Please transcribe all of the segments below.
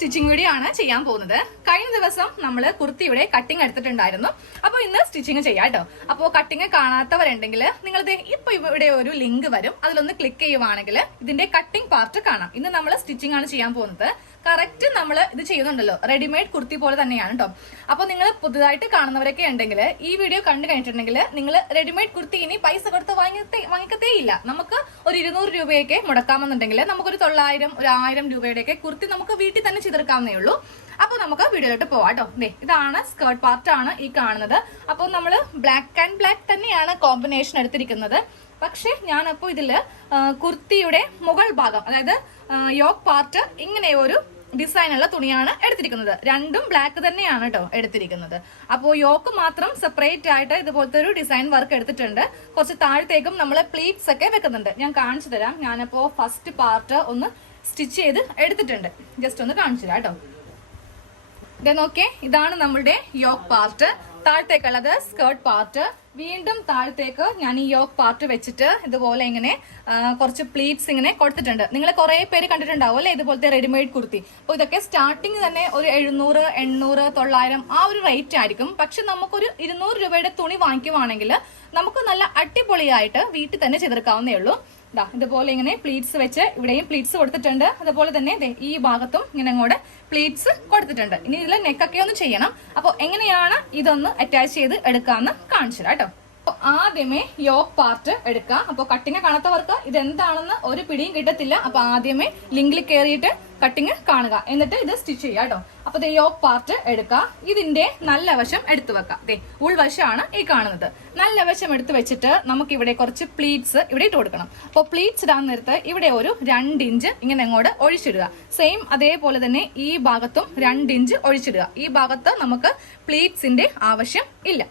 Stitching video ആണ് ചെയ്യാൻ പോകുന്നത്. കഴിഞ്ഞ ദിവസം നമ്മൾ കുർത്തിയുടെ കട്ടിങ് എടുത്തിട്ടുണ്ടായിരുന്നു. അപ്പോൾ ഇന്ന് സ്റ്റിച്ചിങ് ചെയ്യാം കേട്ടോ. അപ്പോൾ കട്ടിങ് കാണാത്തവരുണ്ടെങ്കിൽ നിങ്ങളിത് ഇപ്പൊ ഇവിടെ ഒരു ലിങ്ക് വരും, അതിലൊന്ന് ക്ലിക്ക് ചെയ്യുവാണെങ്കിൽ ഇതിന്റെ കട്ടിങ് പാർട്ട് കാണാം. ഇന്ന് നമ്മൾ സ്റ്റിച്ചിങ് ആണ് ചെയ്യാൻ പോകുന്നത്. കറക്റ്റ് നമ്മൾ ഇത് ചെയ്യുന്നുണ്ടല്ലോ, റെഡിമെയ്ഡ് കുർത്തി പോലെ തന്നെയാണ് കേട്ടോ. അപ്പോൾ നിങ്ങൾ പുതുതായിട്ട് കാണുന്നവരൊക്കെ ഉണ്ടെങ്കിൽ ഈ വീഡിയോ കണ്ടു കഴിഞ്ഞിട്ടുണ്ടെങ്കിൽ നിങ്ങൾ റെഡിമെയ്ഡ് കുർത്തി ഇനി പൈസ കൊടുത്ത് വാങ്ങിക്കത്തേ ഇല്ല. നമുക്ക് ഒരു 200 രൂപയൊക്കെ മുടക്കാമെന്നുണ്ടെങ്കിൽ നമുക്കൊരു 900 ഒരു 1000 രൂപയുടെയൊക്കെ കുർത്തി നമുക്ക് വീട്ടിൽ തന്നെ ചെയ്തെടുക്കാവുന്നേ ഉള്ളൂ. അപ്പൊ നമുക്ക് വീഡിയോയിലോട്ട് പോവാം കേട്ടോ. ഇതാണ് സ്കേർട്ട് പാർട്ട് ആണ് ഈ കാണുന്നത്. അപ്പോൾ നമ്മൾ ബ്ലാക്ക് ആൻഡ് ബ്ലാക്ക് തന്നെയാണ് കോമ്പിനേഷൻ എടുത്തിരിക്കുന്നത്. പക്ഷെ ഞാനപ്പോ ഇതില് കുർത്തിയുടെ മുകൾ ഭാഗം, അതായത് യോക്ക് പാർട്ട് ഇങ്ങനെ ഒരു ഡിസൈനുള്ള തുണിയാണ് എടുത്തിരിക്കുന്നത്. രണ്ടും ബ്ലാക്ക് തന്നെയാണ് കേട്ടോ എടുത്തിരിക്കുന്നത്. അപ്പോൾ യോക്ക് മാത്രം സെപ്പറേറ്റ് ആയിട്ട് ഇതുപോലത്തെ ഒരു ഡിസൈൻ വർക്ക് എടുത്തിട്ടുണ്ട്. കുറച്ച് താഴത്തേക്കും നമ്മൾ പ്ലീറ്റ്സ് ഒക്കെ വെക്കുന്നുണ്ട്. ഞാൻ കാണിച്ചു തരാം. ഞാനപ്പോ ഫസ്റ്റ് പാർട്ട് ഒന്ന് സ്റ്റിച്ച് ചെയ്ത് എടുത്തിട്ടുണ്ട്. ജസ്റ്റ് ഒന്ന് കാണിച്ചു തരാം കേട്ടോ. ഇത് നോക്കിയേ, ഇതാണ് നമ്മളുടെ യോക്ക് പാർട്ട്. താഴത്തേക്കുള്ളത് സ്കേർട്ട് പാർട്ട്. വീണ്ടും താഴത്തേക്ക് ഞാൻ ഈ യോക്ക് പാർട്ട് വെച്ചിട്ട് ഇതുപോലെ ഇങ്ങനെ കുറച്ച് പ്ലീറ്റ്സ് ഇങ്ങനെ കൊടുത്തിട്ടുണ്ട്. നിങ്ങൾ കുറെ പേര് കണ്ടിട്ടുണ്ടാവും അല്ലെ ഇതുപോലത്തെ റെഡിമെയ്ഡ് കുർത്തി. അപ്പോൾ ഇതൊക്കെ സ്റ്റാർട്ടിങ് തന്നെ ഒരു 700, 800, 900 ആ ഒരു റേറ്റ് ആയിരിക്കും. പക്ഷെ നമുക്കൊരു 200 രൂപയുടെ തുണി വാങ്ങിക്കുവാണെങ്കിൽ നമുക്ക് നല്ല അടിപൊളിയായിട്ട് വീട്ടിൽ തന്നെ ചെയ്തെടുക്കാവുന്നേ ഉള്ളൂ. ഇതുപോലെ ഇങ്ങനെ പ്ലീറ്റ്സ് വെച്ച് ഇവിടെയും പ്ലീറ്റ്സ് കൊടുത്തിട്ടുണ്ട്. അതുപോലെ തന്നെ ഈ ഭാഗത്തും ഇങ്ങനെ അങ്ങോട്ട് പ്ലീറ്റ്സ് കൊടുത്തിട്ടുണ്ട്. ഇനി ഇതിൽ നെക്കൊക്കെ ഒന്ന് ചെയ്യണം. അപ്പോൾ എങ്ങനെയാണ് ഇതൊന്ന് അറ്റാച്ച് ചെയ്ത് എടുക്കാന്ന് കാണിച്ചു തരാം കേട്ടോ. ആദ്യമേ യോക്ക് പാർട്ട് എടുക്കാം. അപ്പോൾ കട്ടിങ് കാണാത്തവർക്ക് ഇതെന്താണെന്ന് ഒരു പിടിയും കിട്ടത്തില്ല. അപ്പൊ ആദ്യമേ ലിങ്കിൽ കയറിയിട്ട് കട്ടിങ് കാണുക, എന്നിട്ട് ഇത് സ്റ്റിച്ച് ചെയ്യുക കേട്ടോ. അപ്പൊ യോക്ക് പാർട്ട് എടുക്കുക. ഇതിന്റെ നല്ല വശം എടുത്തു വെക്കാം. ഉൾവശമാണ് ഈ കാണുന്നത്. നല്ല വശം എടുത്തു വെച്ചിട്ട് നമുക്ക് ഇവിടെ കുറച്ച് പ്ലീറ്റ്സ് ഇവിടെ ഇട്ട് കൊടുക്കണം. അപ്പോൾ പ്ലീറ്റ്സ് ഇടാൻ നേരത്ത് ഇവിടെ ഒരു 2 ഇഞ്ച് ഇങ്ങനെ അങ്ങോട്ട് ഒഴിച്ചിടുക. സെയിം അതേപോലെ തന്നെ ഈ ഭാഗത്തും 2 ഇഞ്ച് ഒഴിച്ചിടുക. ഈ ഭാഗത്ത് നമുക്ക് പ്ലീറ്റ്സിന്റെ ആവശ്യം ഇല്ല.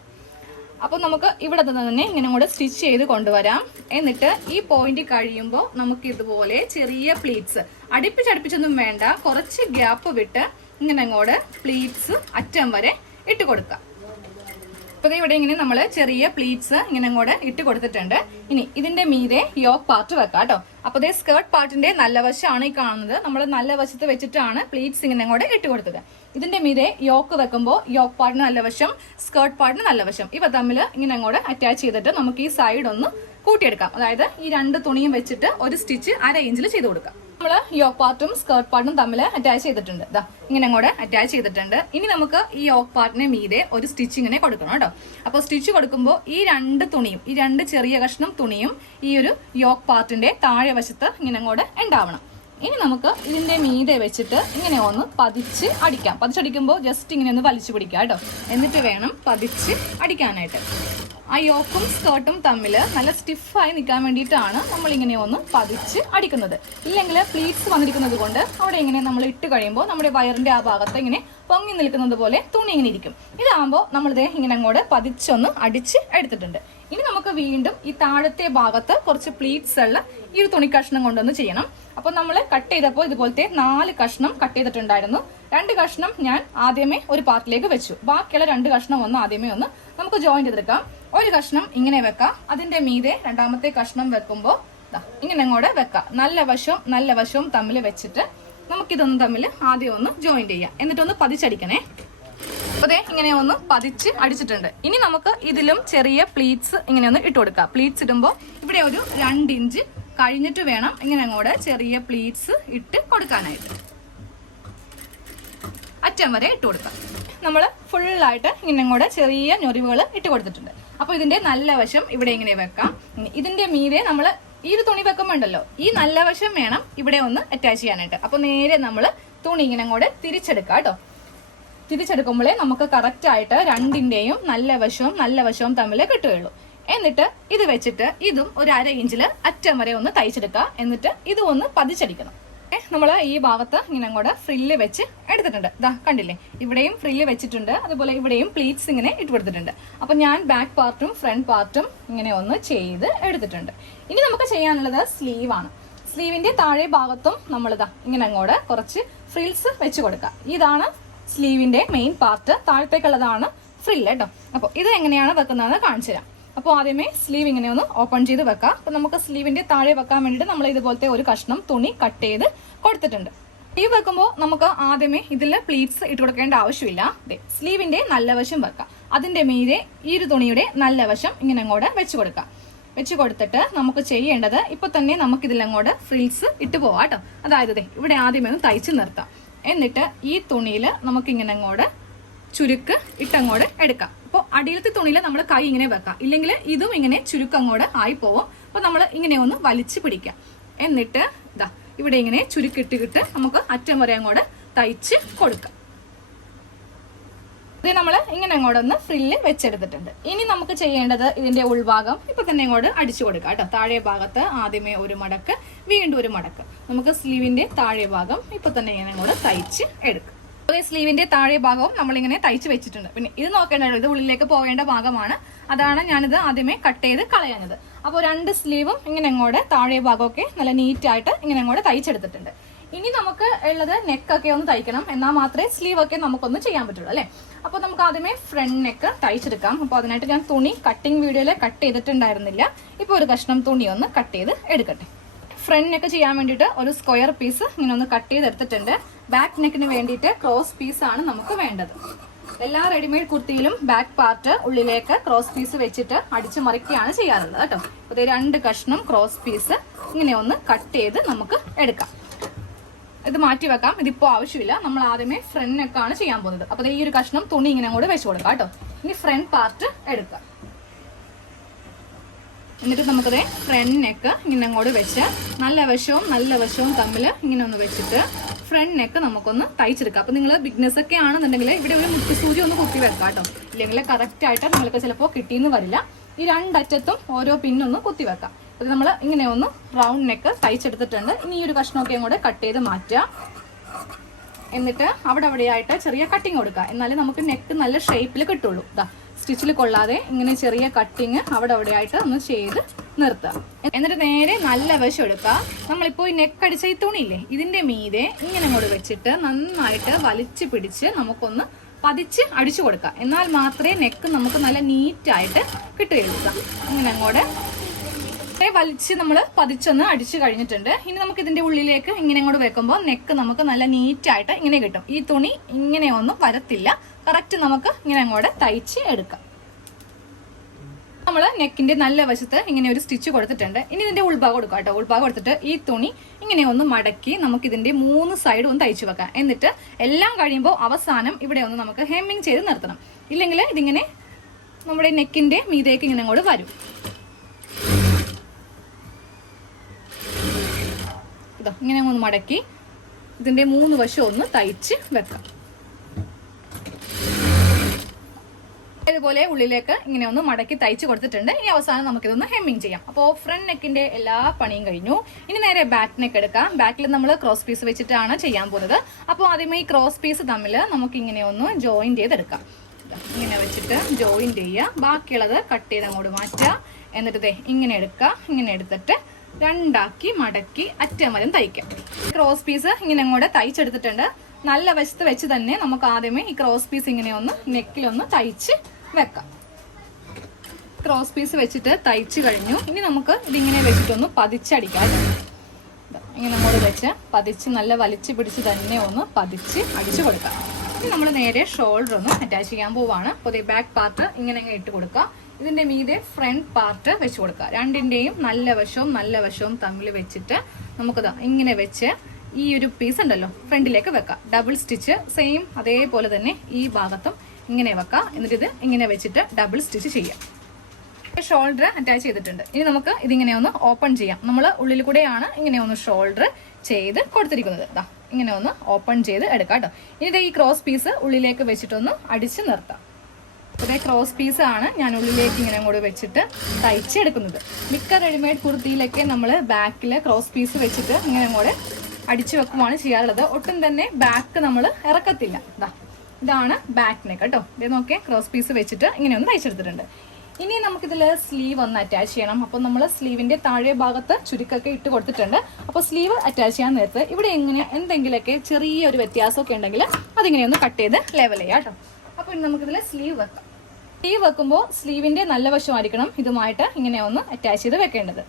അപ്പൊ നമുക്ക് ഇവിടെ തന്നെ ഇങ്ങനെ കൂടെ സ്റ്റിച്ച് ചെയ്ത് കൊണ്ടുവരാം. എന്നിട്ട് ഈ പോയിന്റ് കഴിയുമ്പോൾ നമുക്ക് ഇതുപോലെ ചെറിയ പ്ലീറ്റ്സ് അടുപ്പിച്ചൊന്നും വേണ്ട, കുറച്ച് ഗ്യാപ്പ് വിട്ട് ഇങ്ങനെ അങ്ങോട്ട് പ്ലീറ്റ്സ് അറ്റം വരെ ഇട്ട് കൊടുക്കാം. അപ്പൊ ഇവിടെ ഇങ്ങനെ നമ്മൾ ചെറിയ പ്ലീറ്റ്സ് ഇങ്ങനെ അങ്ങോട്ട് ഇട്ട് കൊടുത്തിട്ടുണ്ട്. ഇനി ഇതിന്റെ മീതെ യോക്ക് പാർട്ട് വെക്കാം കേട്ടോ. അപ്പൊ സ്കേർട്ട് പാർട്ടിന്റെ നല്ല വശമാണ് ഈ കാണുന്നത്. നമ്മൾ നല്ല വശത്ത് വെച്ചിട്ടാണ് പ്ലീറ്റ്സ് ഇങ്ങനെ അങ്ങോട്ട് ഇട്ട് കൊടുത്തത്. ഇതിന്റെ മീതെ യോക്ക് വെക്കുമ്പോൾ യോക്ക് പാർട്ടിന് നല്ല വശം, സ്കേർട്ട് പാർട്ടിന് നല്ല വശം, ഇവ തമ്മിൽ ഇങ്ങനെ അങ്ങോട്ട് അറ്റാച്ച് ചെയ്തിട്ട് നമുക്ക് ഈ സൈഡ് ഒന്ന് കൂട്ടിയെടുക്കാം. അതായത് ഈ 2 തുണിയും വെച്ചിട്ട് ഒരു സ്റ്റിച്ച് 1/2 ഇഞ്ചിൽ ചെയ്ത് കൊടുക്കാം. നമ്മൾ യോക്ക് പാർട്ടും സ്കേർട്ട് പാർട്ടും തമ്മിൽ അറ്റാച്ച് ചെയ്തിട്ടുണ്ട്. ഇങ്ങനെ അങ്ങോട്ട് അറ്റാച്ച് ചെയ്തിട്ടുണ്ട്. ഇനി നമുക്ക് ഈ യോക്ക് പാർട്ടിന് മീതെ ഒരു സ്റ്റിച്ച് ഇങ്ങനെ കൊടുക്കണം കേട്ടോ. അപ്പോൾ സ്റ്റിച്ച് കൊടുക്കുമ്പോൾ ഈ 2 തുണിയും, ഈ 2 ചെറിയ കഷ്ണം തുണിയും ഈ ഒരു യോക്ക് പാർട്ടിന്റെ താഴെ വശത്ത് ഇങ്ങനെ അങ്ങോട്ട് ഉണ്ടാവണം. ഇനി നമുക്ക് ഇതിന്റെ മീതെ വെച്ചിട്ട് ഇങ്ങനെ ഒന്ന് പതിച്ച് അടിക്കാം. പതിച്ചടിക്കുമ്പോൾ ജസ്റ്റ് ഇങ്ങനെ ഒന്ന് വലിച്ചു പിടിക്കാം കേട്ടോ. എന്നിട്ട് വേണം പതിച്ച് അടിക്കാനായിട്ട്. ആ യോക്കും സ്കേർട്ടും തമ്മിൽ നല്ല സ്റ്റിഫായി നിൽക്കാൻ വേണ്ടിയിട്ടാണ് നമ്മൾ ഇങ്ങനെ ഒന്ന് പതിച്ച് അടിക്കുന്നത്. ഇല്ലെങ്കിൽ പ്ലീറ്റ്സ് വന്നിരിക്കുന്നത് കൊണ്ട് അവിടെ ഇങ്ങനെ നമ്മൾ ഇട്ട് കഴിയുമ്പോൾ നമ്മുടെ വയറിന്റെ ആ ഭാഗത്ത് ഇങ്ങനെ പൊങ്ങി നിൽക്കുന്നത് പോലെ തുണി ഇങ്ങനെ ഇരിക്കും. ഇതാകുമ്പോൾ നമ്മളിത് ഇങ്ങനെ അങ്ങോട്ട് പതിച്ചൊന്ന് അടിച്ച് എടുത്തിട്ടുണ്ട്. ഇനി നമുക്ക് വീണ്ടും ഈ താഴത്തെ ഭാഗത്ത് കുറച്ച് പ്ലീറ്റ്സ് ഉള്ള ഈ ഒരു തുണി കഷ്ണം കൊണ്ടൊന്ന് ചെയ്യണം. അപ്പൊ നമ്മൾ കട്ട് ചെയ്തപ്പോൾ ഇതുപോലത്തെ 4 കഷ്ണം കട്ട് ചെയ്തിട്ടുണ്ടായിരുന്നു. 2 കഷ്ണം ഞാൻ ആദ്യമേ ഒരു പാർട്ടിലേക്ക് വെച്ചു. ബാക്കിയുള്ള 2 കഷ്ണം ഒന്ന് ആദ്യമേ ഒന്ന് നമുക്ക് ജോയിൻ ചെയ്തെടുക്കാം. ഒരു കഷ്ണം ഇങ്ങനെ വെക്കാം. അതിന്റെ മീതെ രണ്ടാമത്തെ കഷ്ണം വെക്കുമ്പോൾ ഇങ്ങനെ അങ്ങോട്ട് വെക്കാം. നല്ല വശവും തമ്മിൽ വെച്ചിട്ട് നമുക്കിതൊന്നും തമ്മിൽ ആദ്യം ഒന്ന് ജോയിൻ ചെയ്യാം. എന്നിട്ടൊന്ന് പതിച്ചടിക്കണേ. അപ്പൊ ഇങ്ങനെ ഒന്ന് പതിച്ച് അടിച്ചിട്ടുണ്ട്. ഇനി നമുക്ക് ഇതിലും ചെറിയ പ്ലീറ്റ്സ് ഇങ്ങനെ ഒന്ന് ഇട്ട് കൊടുക്കാം. പ്ലീറ്റ്സ് ഇടുമ്പോൾ ഇവിടെ ഒരു 2 ഇഞ്ച് കഴിഞ്ഞിട്ട് വേണം ഇങ്ങനെ അങ്ങോട്ട് ചെറിയ പ്ലീറ്റ്സ് ഇട്ട് കൊടുക്കാനായിട്ട്. അറ്റം വരെ ഇട്ട് കൊടുക്കാം. നമ്മൾ ഫുള്ളായിട്ട് ഇങ്ങനെ അങ്ങോട്ട് ചെറിയ ഞൊറിവുകൾ ഇട്ട് കൊടുത്തിട്ടുണ്ട്. അപ്പൊ ഇതിന്റെ നല്ല വശം ഇവിടെ ഇങ്ങനെ വെക്കാം. ഇതിന്റെ മീതെ നമ്മൾ ഈ ഒരു തുണി വെക്കുമ്പോണ്ടല്ലോ, ഈ നല്ല വശം വേണം ഇവിടെ ഒന്ന് അറ്റാച്ച് ചെയ്യാനായിട്ട്. അപ്പൊ നേരെ നമ്മൾ തുണി ഇങ്ങനെ അങ്ങോട്ട് തിരിച്ചെടുക്കാം കേട്ടോ. തിരിച്ചെടുക്കുമ്പോഴേ നമുക്ക് കറക്റ്റ് ആയിട്ട് 2ന്റെയും നല്ല വശവും തമ്മിൽ കിട്ടുകയുള്ളൂ. എന്നിട്ട് ഇത് വെച്ചിട്ട് ഇതും ഒരു 1/2 ഇഞ്ചിൽ അറ്റം വരെ ഒന്ന് തയ്ച്ചെടുക്കുക. എന്നിട്ട് ഇതും ഒന്ന് പതിച്ചടിക്കണം. നമ്മൾ ഈ ഭാഗത്ത് ഇങ്ങനെ അങ്ങോട്ട് ഫ്രില്ല് വെച്ച് എടുത്തിട്ടുണ്ട്. കണ്ടില്ലേ, ഇവിടെയും ഫ്രില്ല് വെച്ചിട്ടുണ്ട്. അതുപോലെ ഇവിടെയും പ്ലീറ്റ്സ് ഇങ്ങനെ ഇട്ട് കൊടുത്തിട്ടുണ്ട്. അപ്പൊ ഞാൻ ബാക്ക് പാർട്ടും ഫ്രണ്ട് പാർട്ടും ഇങ്ങനെ ഒന്ന് ചെയ്ത് എടുത്തിട്ടുണ്ട്. ഇനി നമുക്ക് ചെയ്യാനുള്ളത് സ്ലീവ് ആണ്. സ്ലീവിന്റെ താഴെ ഭാഗത്തും നമ്മൾ ഇങ്ങനെ അങ്ങോട്ട് കുറച്ച് ഫ്രിൽസ് വെച്ച് കൊടുക്കുക. ഇതാണ് സ്ലീവിന്റെ മെയിൻ പാർട്ട്. താഴത്തേക്കുള്ളതാണ് ഫ്രില്ല് കേട്ടോ. അപ്പൊ ഇത് എങ്ങനെയാണ് വെക്കുന്നതെന്ന് കാണിച്ചു തരാം. അപ്പോൾ ആദ്യമേ സ്ലീവ് ഇങ്ങനെ ഒന്ന് ഓപ്പൺ ചെയ്ത് വെക്കാം. അപ്പോൾ നമുക്ക് സ്ലീവിന്റെ താഴെ വെക്കാൻ വേണ്ടിയിട്ട് നമ്മൾ ഇതുപോലത്തെ ഒരു കഷ്ണം തുണി കട്ട് ചെയ്ത് കൊടുത്തിട്ടുണ്ട്. സ്ലീവ് വെക്കുമ്പോൾ നമുക്ക് ആദ്യമേ ഇതിൽ പ്ലീറ്റ്സ് ഇട്ട് കൊടുക്കേണ്ട ആവശ്യമില്ല. സ്ലീവിന്റെ നല്ല വശം വെക്കാം. അതിന്റെ മീതെ ഈ ഒരു തുണിയുടെ നല്ല വശം ഇങ്ങനെ അങ്ങോട്ട് വെച്ച് കൊടുക്കാം. വെച്ച് കൊടുത്തിട്ട് നമുക്ക് ചെയ്യേണ്ടത് ഇപ്പൊ തന്നെ നമുക്ക് ഇതിലങ്ങോട്ട് ഫ്രിൽസ് ഇട്ട് പോവാം കേട്ടോ. അതായത് ഇവിടെ ആദ്യമേ ഒന്ന് തയ്ച്ച് നിർത്താം. എന്നിട്ട് ഈ തുണിയിൽ നമുക്ക് ഇങ്ങനെ അങ്ങോട്ട് ചുരുക്ക് ഇട്ടങ്ങോട്ട് എടുക്കാം. അപ്പോൾ അടിയിലത്തെ തുണിയിൽ നമ്മൾ കൈ ഇങ്ങനെ വെക്കാം, ഇല്ലെങ്കിൽ ഇതും ഇങ്ങനെ ചുരുക്കങ്ങോട്ട് ആയി പോവും. അപ്പൊ നമ്മൾ ഇങ്ങനെ ഒന്ന് വലിച്ചു പിടിക്കാം. എന്നിട്ട് ഇതാ ഇവിടെ ഇങ്ങനെ ചുരുക്കിട്ട് നമുക്ക് അറ്റം വരെ അങ്ങോട്ട് തയ്ച്ച് കൊടുക്കാം. ഇത് നമ്മൾ ഇങ്ങനെ അങ്ങോട്ടൊന്ന് ഫ്രില്ല് വെച്ചെടുത്തിട്ടുണ്ട്. ഇനി നമുക്ക് ചെയ്യേണ്ടത് ഇതിന്റെ ഉൾഭാഗം ഇപ്പൊ തന്നെ അങ്ങോട്ട് അടിച്ചു കൊടുക്കാം കേട്ടോ. താഴെ ഭാഗത്ത് ആദ്യമേ ഒരു മടക്ക്, വീണ്ടും ഒരു മടക്ക്. നമുക്ക് സ്ലീവിന്റെ താഴെ ഭാഗം ഇപ്പൊ തന്നെ ഇങ്ങനെ അങ്ങോട്ട് തയ്ച്ച് എടുക്കാം. സ്ലീവിന്റെ താഴെ ഭാഗവും നമ്മളിങ്ങനെ തയ്ച്ച് വെച്ചിട്ടുണ്ട്. പിന്നെ ഇത് നോക്കേണ്ടത് ഇത് ഉള്ളിലേക്ക് പോകേണ്ട ഭാഗമാണ്. അതാണ് ഞാനിത് ആദ്യമേ കട്ട് ചെയ്ത് കളയാഞ്ഞത്. അപ്പോൾ 2 സ്ലീവും ഇങ്ങനെ അങ്ങോട്ട് താഴെ ഭാഗമൊക്കെ നല്ല നീറ്റായിട്ട് ഇങ്ങനെ അങ്ങോട്ട് തയ്ച്ചെടുത്തിട്ടുണ്ട്. ഇനി നമുക്ക് ഉള്ളത് നെക്കൊക്കെ ഒന്ന് തയ്ക്കണം. എന്നാൽ മാത്രമേ സ്ലീവ് ഒക്കെ നമുക്കൊന്ന് ചെയ്യാൻ പറ്റുള്ളൂ അല്ലേ. അപ്പോൾ നമുക്ക് ആദ്യമേ ഫ്രണ്ട് നെക്ക് തയ്ച്ചെടുക്കാം. അപ്പോൾ അതിനായിട്ട് ഞാൻ തുണി കട്ടിങ് വീഡിയോയിൽ കട്ട് ചെയ്തിട്ടുണ്ടായിരുന്നില്ല. ഇപ്പോൾ ഒരു കഷ്ണം തുണി ഒന്ന് കട്ട് ചെയ്ത് എടുക്കട്ടെ. ഫ്രണ്ട് നെക്ക് ചെയ്യാൻ വേണ്ടിയിട്ട് ഒരു സ്ക്വയർ പീസ് ഇങ്ങനെ ഒന്ന് കട്ട് ചെയ്തെടുത്തിട്ടുണ്ട്. ബാക്ക് നെക്കിന് വേണ്ടിയിട്ട് ക്രോസ് പീസ് ആണ് നമുക്ക് വേണ്ടത്. എല്ലാ റെഡിമെയ്ഡ് കുർത്തിയിലും ബാക്ക് പാർട്ട് ഉള്ളിലേക്ക് ക്രോസ് പീസ് വെച്ചിട്ട് അടിച്ചു മറിക്കുകയാണ് ചെയ്യാറുള്ളത് കേട്ടോ. അപ്പോൾ 2 കഷ്ണം ക്രോസ് പീസ് ഇങ്ങനെ ഒന്ന് കട്ട് ചെയ്ത് നമുക്ക് എടുക്കാം. ഇത് മാറ്റി വെക്കാം, ഇതിപ്പോ ആവശ്യമില്ല. നമ്മൾ ആദ്യമേ ഫ്രണ്ട് നെക്കാണ് ചെയ്യാൻ പോകുന്നത്. അപ്പോൾ ഈ ഒരു കഷ്ണം തുണി ഇങ്ങനെ അങ്ങോട്ട് വെച്ച് കൊടുക്കാം കേട്ടോ. ഇനി ഫ്രണ്ട് പാർട്ട് എടുക്കാം. എന്നിട്ട് നമുക്കത് ഫ്രണ്ട് നെക്ക് ഇങ്ങനെ അങ്ങോട്ട് വെച്ച് നല്ല വശവും തമ്മിൽ ഇങ്ങനെ ഒന്ന് വെച്ചിട്ട് ഫ്രണ്ട് നെക്ക് നമുക്കൊന്ന് തയ്ച്ചെടുക്കാം. അപ്പൊ നിങ്ങൾ ബിഗ്നസ് ഒക്കെ ആണെന്നുണ്ടെങ്കിൽ ഇവിടെ ഒരു മുട്ടിസൂചി ഒന്ന് കുത്തി വെക്കാം കേട്ടോ. ഇല്ലെങ്കിൽ കറക്റ്റ് ആയിട്ട് നിങ്ങൾക്ക് ചിലപ്പോൾ കിട്ടിയെന്ന് വരില്ല. ഈ 2 അറ്റത്തും ഓരോ പിന്നൊന്ന് കുത്തി വെക്കാം. അത് നമ്മൾ ഇങ്ങനെ ഒന്ന് റൗണ്ട് നെക്ക് തയ്ച്ചെടുത്തിട്ടുണ്ട്. ഇനി ഈ ഒരു കഷ്ണമൊക്കെ അങ്ങോട്ട് കട്ട് ചെയ്ത് മാറ്റുക. എന്നിട്ട് അവിടെയായിട്ട് ചെറിയ കട്ടിങ് കൊടുക്കുക. എന്നാലേ നമുക്ക് നെക്ക് നല്ല ഷേപ്പിൽ കിട്ടുള്ളൂ. ഇതാ സ്റ്റിച്ചിൽ കൊള്ളാതെ ഇങ്ങനെ ചെറിയ കട്ടിങ് അവിടെയായിട്ട് ഒന്ന് ചെയ്ത് നിർത്തുക. എന്നിട്ട് നേരെ നല്ല വശം എടുക്കുക. നമ്മളിപ്പോൾ ഈ നെക്ക് അടിച്ച ഈ തുണിയില്ലേ, ഇതിന്റെ മീതെ ഇങ്ങനെ അങ്ങോട്ട് വെച്ചിട്ട് നന്നായിട്ട് വലിച്ചു പിടിച്ച് നമുക്കൊന്ന് പതിച്ച് അടിച്ചു കൊടുക്കുക. എന്നാൽ മാത്രമേ നെക്ക് നമുക്ക് നല്ല നീറ്റായിട്ട് കിട്ടുകയുള്ളൂ. ഇങ്ങനെ അങ്ങോട്ട് വലിച്ച് നമ്മൾ പതിച്ചൊന്ന് അടിച്ചു കഴിഞ്ഞിട്ടുണ്ട്. ഇനി നമുക്ക് ഇതിന്റെ ഉള്ളിലേക്ക് ഇങ്ങനെ അങ്ങോട്ട് വെക്കുമ്പോൾ നെക്ക് നമുക്ക് നല്ല നീറ്റായിട്ട് ഇങ്ങനെ കിട്ടും. ഈ തുണി ഇങ്ങനെ ഒന്നും വരത്തില്ല. കറക്റ്റ് നമുക്ക് ഇങ്ങനെ അങ്ങോട്ട് തയ്ച്ച് എടുക്കാം. നമ്മൾ നെക്കിന്റെ നല്ല വശത്ത് ഇങ്ങനെ ഒരു സ്റ്റിച്ച് കൊടുത്തിട്ടുണ്ട്. ഇനി ഇതിന്റെ ഉൾഭാഗം കൊടുക്കാം കേട്ടോ. ഉൾഭാഗം കൊടുത്തിട്ട് ഈ തുണി ഇങ്ങനെ ഒന്ന് മടക്കി നമുക്ക് ഇതിന്റെ 3 സൈഡും ഒന്ന് തയ്ച്ചു വെക്കാം. എന്നിട്ട് എല്ലാം കഴിയുമ്പോൾ അവസാനം ഇവിടെ ഒന്ന് നമുക്ക് ഹെമ്മിങ് ചെയ്ത് നിർത്തണം. ഇല്ലെങ്കിൽ ഇതിങ്ങനെ നമ്മുടെ നെക്കിന്റെ മീതേക്ക് ഇങ്ങനെ അങ്ങോട്ട് വരും. ഇതാ ഇങ്ങനെ ഒന്ന് മടക്കി ഇതിന്റെ 3 വശം ഒന്ന് തയ്ച്ച് വെക്കാം. ഇതുപോലെ ഉള്ളിലേക്ക് ഇങ്ങനെ ഒന്ന് മടക്കി തയ്ച്ച് കൊടുത്തിട്ടുണ്ട്. ഇനി അവസാനം നമുക്കിതൊന്ന് ഹെമ്മിങ് ചെയ്യാം. അപ്പോൾ ഫ്രണ്ട് നെക്കിന്റെ എല്ലാ പണിയും കഴിഞ്ഞു. ഇനി നേരെ ബാക്ക് നെക്ക് എടുക്കാം. ബാക്കിൽ നമ്മൾ ക്രോസ് പീസ് വെച്ചിട്ടാണ് ചെയ്യാൻ പോകുന്നത്. അപ്പോൾ ആദ്യമേ ഈ ക്രോസ് പീസ് തമ്മിൽ നമുക്ക് ഇങ്ങനെ ഒന്ന് ജോയിന്റ് ചെയ്തെടുക്കാം. ഇങ്ങനെ വെച്ചിട്ട് ജോയിന്റ് ചെയ്യുക. ബാക്കിയുള്ളത് കട്ട് ചെയ്ത് അങ്ങോട്ട് മാറ്റുക. എന്നിട്ട് ഇങ്ങനെ എടുക്കുക. ഇങ്ങനെ എടുത്തിട്ട് 2ആക്കി മടക്കി അറ്റം വരെ തയ്ക്കാം. ക്രോസ് പീസ് ഇങ്ങനെ അങ്ങോട്ട് തയ്ച്ചെടുത്തിട്ടുണ്ട്. നല്ല വശത്ത് വെച്ച് തന്നെ നമുക്ക് ആദ്യമേ ഈ ക്രോസ് പീസ് ഇങ്ങനെ ഒന്ന് നെക്കിലൊന്ന് തയ്ച്ച് വെക്കാം. ക്രോസ് പീസ് വെച്ചിട്ട് തയ്ച്ചു കഴിഞ്ഞു. ഇനി നമുക്ക് ഇതിങ്ങനെ വെച്ചിട്ടൊന്ന് പതിച്ചടിക്കാം. ഇങ്ങനെ അങ്ങോട്ട് വെച്ച് പതിച്ച് നല്ല വലിച്ചു പിടിച്ച് തന്നെ ഒന്ന് പതിച്ച് അടിച്ചു കൊടുക്കാം. ഇനി നമ്മൾ നേരെ ഷോൾഡർ ഒന്ന് അറ്റാച്ച് ചെയ്യാൻ പോവാണ്. അപ്പോൾ ബാക്ക് പാർട്ട് ഇങ്ങനെ ഇട്ട് കൊടുക്കുക. ഇതിന്റെ മീതെ ഫ്രണ്ട് പാർട്ട് വെച്ച് കൊടുക്കുക. രണ്ടിന്റെയും നല്ല വശവും തമ്മിൽ വെച്ചിട്ട് നമുക്കിതാ ഇങ്ങനെ വെച്ച് ഈ ഒരു പീസ് ഉണ്ടല്ലോ ഫ്രണ്ടിലേക്ക് വെക്കാം. ഡബിൾ സ്റ്റിച്ച് സെയിം അതേപോലെ തന്നെ ഈ ഭാഗത്തും ഇങ്ങനെ വെക്കാം. എന്നിട്ട് ഇത് ഇങ്ങനെ വെച്ചിട്ട് ഡബിൾ സ്റ്റിച്ച് ചെയ്യാം. ഷോൾഡർ അറ്റാച്ച് ചെയ്തിട്ടുണ്ട്. ഇനി നമുക്ക് ഇതിങ്ങനെ ഒന്ന് ഓപ്പൺ ചെയ്യാം. നമ്മൾ ഉള്ളിൽ കൂടെയാണ് ഇങ്ങനെ ഒന്ന് ഷോൾഡർ ചെയ്ത് കൊടുത്തിരിക്കുന്നത്. ഇതാ ഇങ്ങനെ ഒന്ന് ഓപ്പൺ ചെയ്ത് എടുക്കാം കേട്ടോ. ഇനി ഈ ക്രോസ് പീസ് ഉള്ളിലേക്ക് വെച്ചിട്ടൊന്ന് അടിച്ച് നിർത്താം. ഇതേ ക്രോസ് പീസ് ആണ് ഞാൻ ഉള്ളിലേക്ക് ഇങ്ങനെ അങ്ങോട്ട് വെച്ചിട്ട് തയ്ച്ചെടുക്കുന്നത്. മിക്ക റെഡിമെയ്ഡ് കുർത്തിയിലൊക്കെ നമ്മൾ ബാക്കിൽ ക്രോസ് പീസ് വെച്ചിട്ട് ഇങ്ങനെ അങ്ങോട്ട് അടിച്ചു വെക്കുമാണ് ചെയ്യാറുള്ളത്. ഒട്ടും തന്നെ ബാക്ക് നമ്മൾ ഇറക്കത്തില്ല. ഇതാണ് ബാക്ക് നെക്ക് കേട്ടോ. ഇത് നോക്കിയേ, ക്രോസ് പീസ് വെച്ചിട്ട് ഇങ്ങനെ ഒന്ന് തയ്ച്ചെടുത്തിട്ടുണ്ട്. ഇനി നമുക്കിതിൽ സ്ലീവ് ഒന്ന് അറ്റാച്ച് ചെയ്യണം. അപ്പോൾ നമ്മൾ സ്ലീവിന്റെ താഴെ ഭാഗത്ത് ചുരുക്കൊക്കെ ഇട്ട് കൊടുത്തിട്ടുണ്ട്. അപ്പോൾ സ്ലീവ് അറ്റാച്ച് ചെയ്യാൻ നേരത്ത് ഇവിടെ ഇങ്ങനെ എന്തെങ്കിലുമൊക്കെ ചെറിയൊരു വ്യത്യാസമൊക്കെ ഉണ്ടെങ്കിൽ അതിങ്ങനെ ഒന്ന് കട്ട് ചെയ്ത് ലെവൽ ചെയ്യാം കേട്ടോ. അപ്പോൾ ഇനി നമുക്കിതിൽ സ്ലീവ് വെക്കാം. സ്ലീവ് വെക്കുമ്പോൾ സ്ലീവിന്റെ നല്ല വശമായിരിക്കണം ഇതുമായിട്ട് ഇങ്ങനെ ഒന്ന് അറ്റാച്ച് ചെയ്ത് വെക്കേണ്ടത്.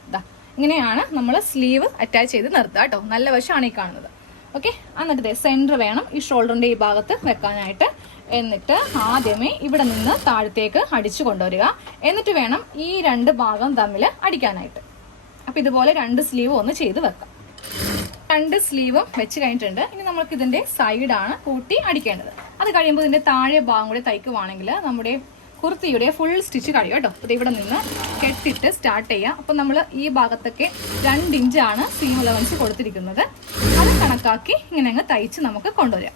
ഇങ്ങനെയാണ് നമ്മൾ സ്ലീവ് അറ്റാച്ച് ചെയ്ത് നിർത്തുക കേട്ടോ. നല്ല വശമാണ് ഈ കാണുന്നത്. ഓക്കെ. എന്നിട്ട് സെന്റർ വേണം ഈ ഷോൾഡറിന്റെ ഈ ഭാഗത്ത് വെക്കാനായിട്ട്. എന്നിട്ട് ആദ്യമേ ഇവിടെ നിന്ന് താഴത്തേക്ക് അടിച്ചു കൊണ്ടുവരിക. എന്നിട്ട് വേണം ഈ 2 ഭാഗം തമ്മിൽ അടിക്കാനായിട്ട്. അപ്പൊ ഇതുപോലെ 2 സ്ലീവ് ഒന്ന് ചെയ്ത് വെക്കാം. 2 സ്ലീവും വെച്ച് കഴിഞ്ഞിട്ടുണ്ട്. ഇനി നമുക്ക് ഇതിന്റെ സൈഡാണ് കൂട്ടി അടിക്കേണ്ടത്. അത് കഴിയുമ്പോൾ ഇതിന്റെ താഴെ ഭാഗം കൂടി തയ്ക്കുവാണെങ്കിൽ നമ്മുടെ കുർത്തിയുടെ ഫുൾ സ്റ്റിച്ച് കഴിയും കേട്ടോ. അപ്പോൾ ഇവിടെ നിന്ന് കെട്ടിട്ട് സ്റ്റാർട്ട് ചെയ്യാം. അപ്പം നമ്മൾ ഈ ഭാഗത്തൊക്കെ 2 ഇഞ്ചാണ് സീം അലവൻസ് കൊടുത്തിരിക്കുന്നത്. അത് കണക്കാക്കി ഇങ്ങനെ അങ്ങ് തയ്ച്ച് നമുക്ക് കൊണ്ടുവരാം.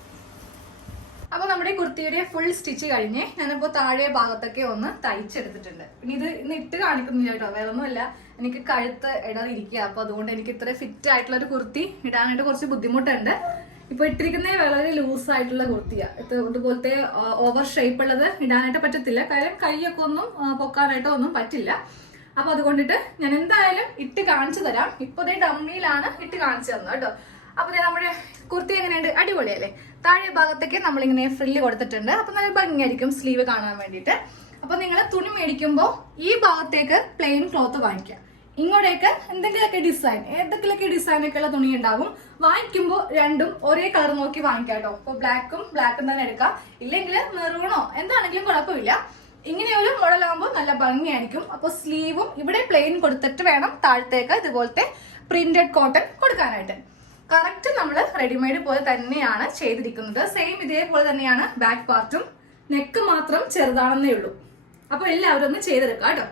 അപ്പൊ നമ്മുടെ കുർത്തിയുടെ ഫുൾ സ്റ്റിച്ച് കഴിഞ്ഞ് ഞാനിപ്പോ താഴെ ഭാഗത്തൊക്കെ ഒന്ന് തയ്ച്ചെടുത്തിട്ടുണ്ട്. പിന്നെ ഇത് ഇന്ന് ഇട്ട് കാണിക്കുന്നില്ല കേട്ടോ, വേറെ ഒന്നുമല്ല, എനിക്ക് കഴുത്ത് ഇടാതിരിക്കുക. അപ്പൊ അതുകൊണ്ട് എനിക്ക് ഇത്ര ഫിറ്റ് ആയിട്ടുള്ള ഒരു കുർത്തി ഇടാനായിട്ട് കുറച്ച് ബുദ്ധിമുട്ടുണ്ട്. ഇപ്പൊ ഇട്ടിരിക്കുന്നത് വളരെ ലൂസ് ആയിട്ടുള്ള കുർത്തിയാ. ഇതുപോലത്തെ ഓവർ ഷേപ്പ് ഉള്ളത് ഇടാനായിട്ട് പറ്റത്തില്ല. കാര്യം കൈയൊക്കെ ഒന്നും പൊക്കാനായിട്ടോ ഒന്നും പറ്റില്ല. അപ്പൊ അതുകൊണ്ടിട്ട് ഞാൻ എന്തായാലും ഇട്ട് കാണിച്ചു തരാം. ഇപ്പോഴത്തെ ഡമ്മിയിലാണ് ഇട്ട് കാണിച്ചു തന്നത് കേട്ടോ. അപ്പൊ നമ്മുടെ കുർത്തി എങ്ങനെയുണ്ട്? അടിപൊളിയല്ലേ? താഴെ ഭാഗത്തേക്ക് നമ്മളിങ്ങനെ ഫ്രില്ല് കൊടുത്തിട്ടുണ്ട്. അപ്പൊ നല്ല ഭംഗിയായിരിക്കും സ്ലീവ് കാണാൻ വേണ്ടിയിട്ട്. അപ്പൊ നിങ്ങൾ തുണി മേടിക്കുമ്പോൾ ഈ ഭാഗത്തേക്ക് പ്ലെയിൻ ക്ലോത്ത് വാങ്ങിക്കുക. ഇങ്ങോട്ടേക്ക് എന്തെങ്കിലുമൊക്കെ ഡിസൈൻ, ഏതൊക്കെയൊക്കെ ഡിസൈനൊക്കെ ഉള്ള തുണി ഉണ്ടാവും. വാങ്ങിക്കുമ്പോൾ രണ്ടും ഒരേ കളർ നോക്കി വാങ്ങിക്കാം കേട്ടോ. ഇപ്പൊ ബ്ലാക്കും തന്നെ എടുക്കാം, ഇല്ലെങ്കിൽ മെറൂണോ എന്താണെങ്കിലും കുഴപ്പമില്ല. ഇങ്ങനെ ഒരു മോഡലാകുമ്പോൾ നല്ല ഭംഗിയായിരിക്കും. അപ്പൊ സ്ലീവും ഇവിടെ പ്ലെയിൻ കൊടുത്തിട്ട് വേണം താഴത്തേക്ക് ഇതുപോലത്തെ പ്രിന്റഡ് കോട്ടൺ കൊടുക്കാനായിട്ട്. കറക്റ്റ് നമ്മൾ റെഡിമെയ്ഡ് പോലെ തന്നെയാണ് ചെയ്തിരിക്കുന്നത്. സെയിം ഇതേപോലെ തന്നെയാണ് ബാക്ക് പാർട്ടും. നെക്ക് മാത്രം ചെറുതാണെന്നേ ഉള്ളൂ. അപ്പൊ എല്ലാവരും ഒന്ന് ചെയ്തെടുക്കാം കേട്ടോ.